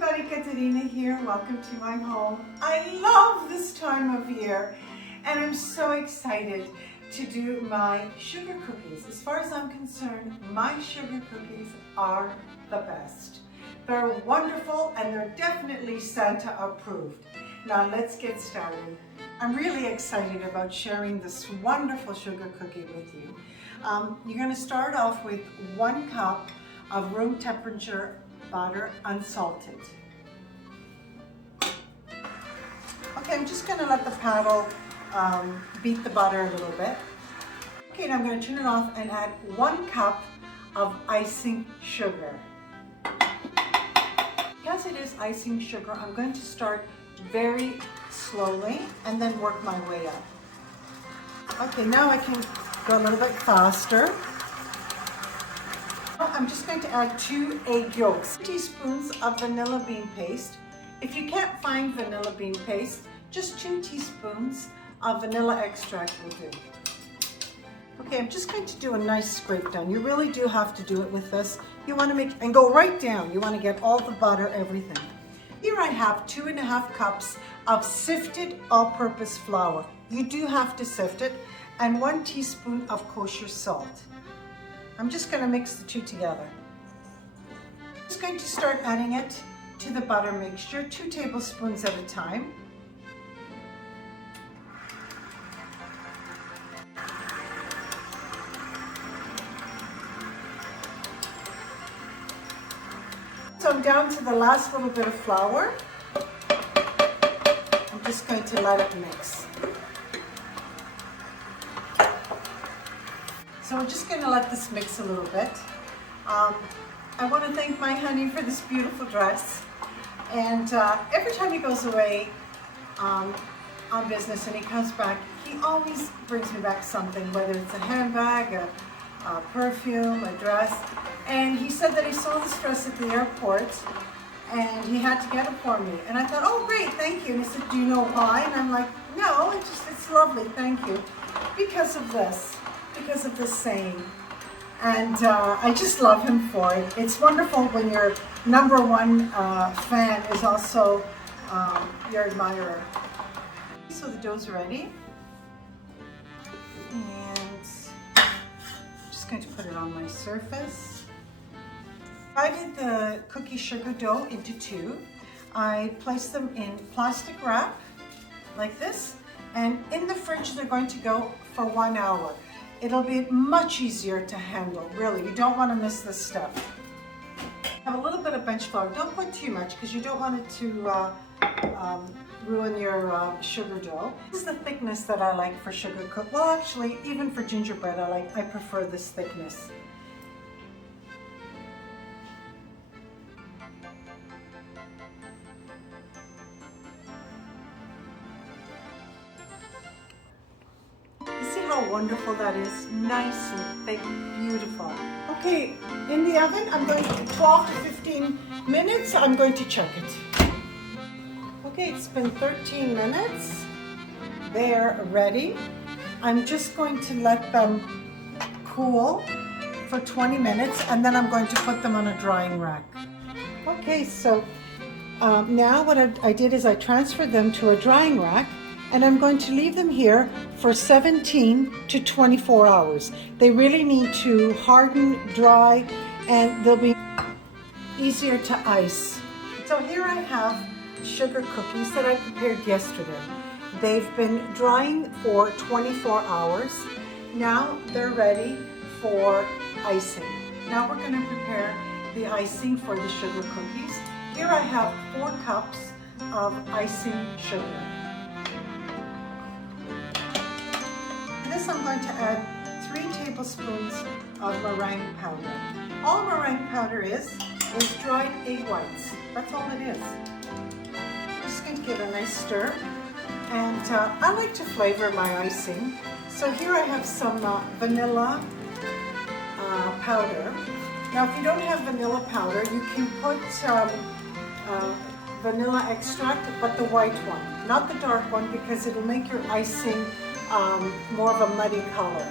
everybody, Katerina here. Welcome to my home. I love this time of year and I'm so excited to do my sugar cookies. As far as I'm concerned, my sugar cookies are the best. They're wonderful and they're definitely Santa approved. Now let's get started. I'm really excited about sharing this wonderful sugar cookie with you. You're going to start off with 1 cup of room temperature butter, unsalted. Okay, I'm just going to let the paddle beat the butter a little bit. Okay, now I'm going to turn it off and add 1 cup of icing sugar. Because it is icing sugar, I'm going to start very slowly and then work my way up. Okay, now I can go a little bit faster. I'm just going to add 2 egg yolks, 2 teaspoons of vanilla bean paste. If you can't find vanilla bean paste, just 2 teaspoons of vanilla extract will do. Okay, I'm just going to do a nice scrape down. You really do have to do it with this. You want to make, and go right down. You want to get all the butter, everything. Here I have 2.5 cups of sifted all-purpose flour. You do have to sift it, and 1 teaspoon of kosher salt. I'm just going to mix the 2 together. I'm just going to start adding it to the butter mixture, 2 tablespoons at a time. So I'm down to the last little bit of flour. I'm just going to let it mix. So we're just going to let this mix a little bit. I want to thank my honey for this beautiful dress. And every time he goes away on business and he comes back, he always brings me back something, whether it's a handbag, a perfume, a dress. And he said that he saw this dress at the airport and he had to get it for me. And I thought, oh great, thank you. And he said, do you know why? And I'm like, no, it's lovely, thank you. Because of this. Because of this saying, and I just love him for it. It's wonderful when your #1 fan is also your admirer. So the dough's ready, and I'm just going to put it on my surface. I divided the cookie sugar dough into 2. I placed them in plastic wrap like this, and in the fridge they're going to go for 1 hour. It'll be much easier to handle, really. You don't want to miss this step. Have a little bit of bench flour. Don't put too much because you don't want it to ruin your sugar dough. This is the thickness that I like for sugar cook. Well, actually, even for gingerbread, I prefer this thickness. How wonderful that is. Nice and thick, beautiful. Okay, in the oven, I'm going to 12 to 15 minutes. I'm going to check it. Okay, it's been 13 minutes. They're ready. I'm just going to let them cool for 20 minutes and then I'm going to put them on a drying rack. Okay, so now what I did is I transferred them to a drying rack. And I'm going to leave them here for 17 to 24 hours. They really need to harden, dry, and they'll be easier to ice. So here I have sugar cookies that I prepared yesterday. They've been drying for 24 hours. Now they're ready for icing. Now we're going to prepare the icing for the sugar cookies. Here I have 4 cups of icing sugar. This I'm going to add 3 tablespoons of meringue powder. All meringue powder is dried egg whites. That's all it is. I'm just going to give it a nice stir. And I like to flavor my icing. So here I have some vanilla powder. Now if you don't have vanilla powder, you can put vanilla extract, but the white one, not the dark one, because it'll make your icing more of a muddy color.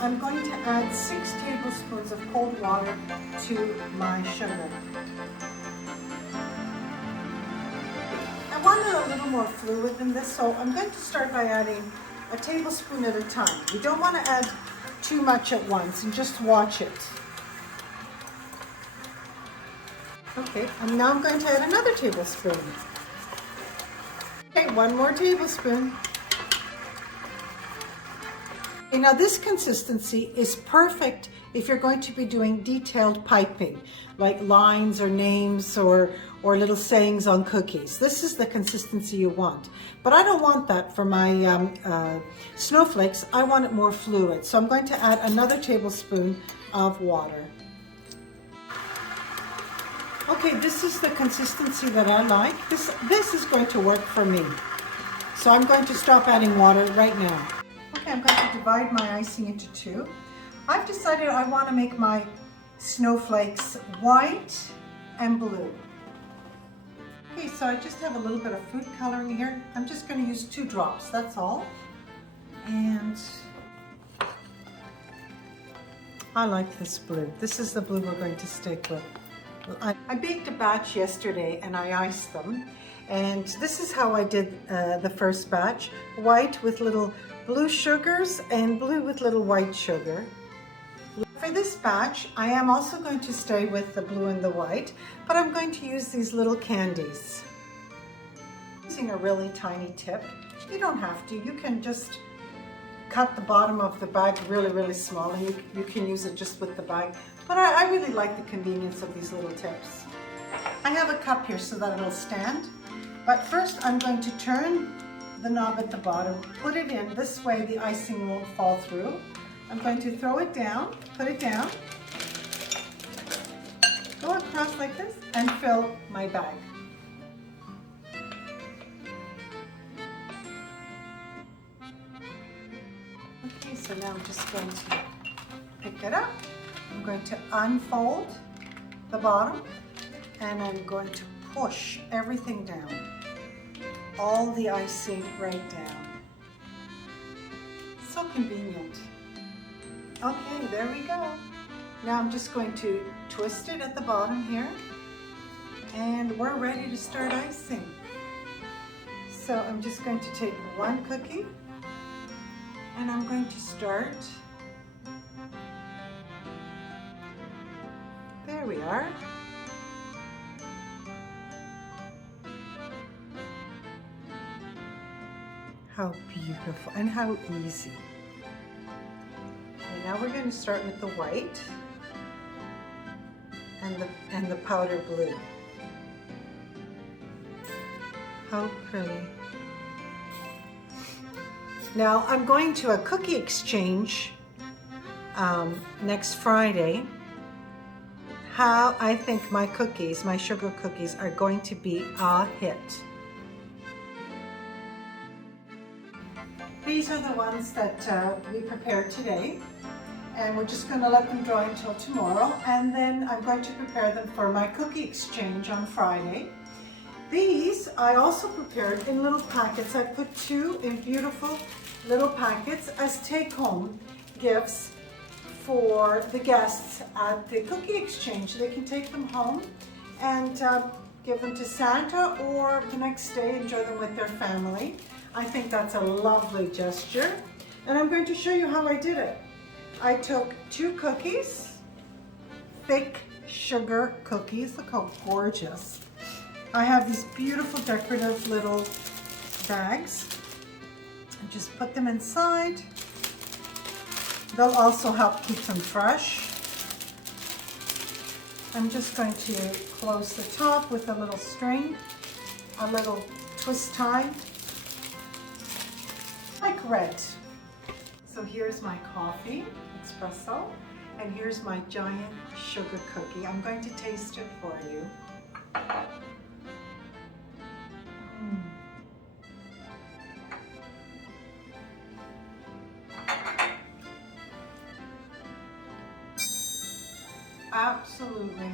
I'm going to add 6 tablespoons of cold water to my sugar. a little more fluid than this, so I'm going to start by adding a tablespoon at a time. You don't want to add too much at once, and just watch it. Okay, and now I'm going to add another tablespoon. Okay, one more tablespoon. Okay, now this consistency is perfect if you're going to be doing detailed piping, like lines or names or little sayings on cookies. This is the consistency you want. But I don't want that for my snowflakes. I want it more fluid. So I'm going to add another tablespoon of water. Okay, this is the consistency that I like. This is going to work for me. So I'm going to stop adding water right now. Okay, I'm going to divide my icing into two. I've decided I want to make my snowflakes white and blue. Okay, so I just have a little bit of food coloring here. I'm just going to use 2 drops, that's all. And I like this blue. This is the blue we're going to stick with. I baked a batch yesterday and I iced them. And this is how I did the first batch. White with little blue sugars and blue with little white sugar. For this batch, I am also going to stay with the blue and the white, but I'm going to use these little candies. Using a really tiny tip. You don't have to. You can just cut the bottom of the bag really, really small, and you can use it just with the bag. But I really like the convenience of these little tips. I have a cup here so that it'll stand. But first I'm going to turn the knob at the bottom, put it in. This way the icing won't fall through. I'm going to throw it down, put it down, go across like this, and fill my bag. Okay, so now I'm just going to pick it up. I'm going to unfold the bottom, and I'm going to push everything down. All the icing right down. So convenient. Okay, there we go. Now I'm just going to twist it at the bottom here, and we're ready to start icing. So I'm just going to take one cookie, and I'm going to start. There we are. How beautiful and how easy. Okay, now we're going to start with the white and the powder blue. How pretty. Now I'm going to a cookie exchange next Friday. How I think my cookies, my sugar cookies, are going to be a hit. These are the ones that we prepared today, and we're just going to let them dry until tomorrow, and then I'm going to prepare them for my cookie exchange on Friday. These I also prepared in little packets. I put 2 in beautiful little packets as take-home gifts for the guests at the cookie exchange. They can take them home and give them to Santa, or the next day enjoy them with their family. I think that's a lovely gesture, and I'm going to show you how I did it. I took 2 cookies, thick sugar cookies. Look how gorgeous. I have these beautiful decorative little bags. I just put them inside. They'll also help keep them fresh. I'm just going to close the top with a little string, a little twist tie, like red. So here's my coffee, espresso, and here's my giant sugar cookie. I'm going to taste it for you. Absolutely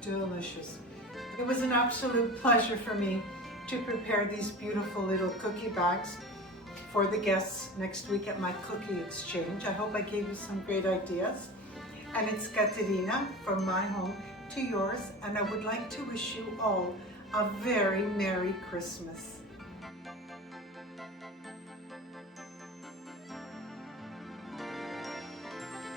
delicious. It was an absolute pleasure for me to prepare these beautiful little cookie bags for the guests next week at my cookie exchange. I hope I gave you some great ideas. And it's Katerina from my home to yours, and I would like to wish you all a very Merry Christmas.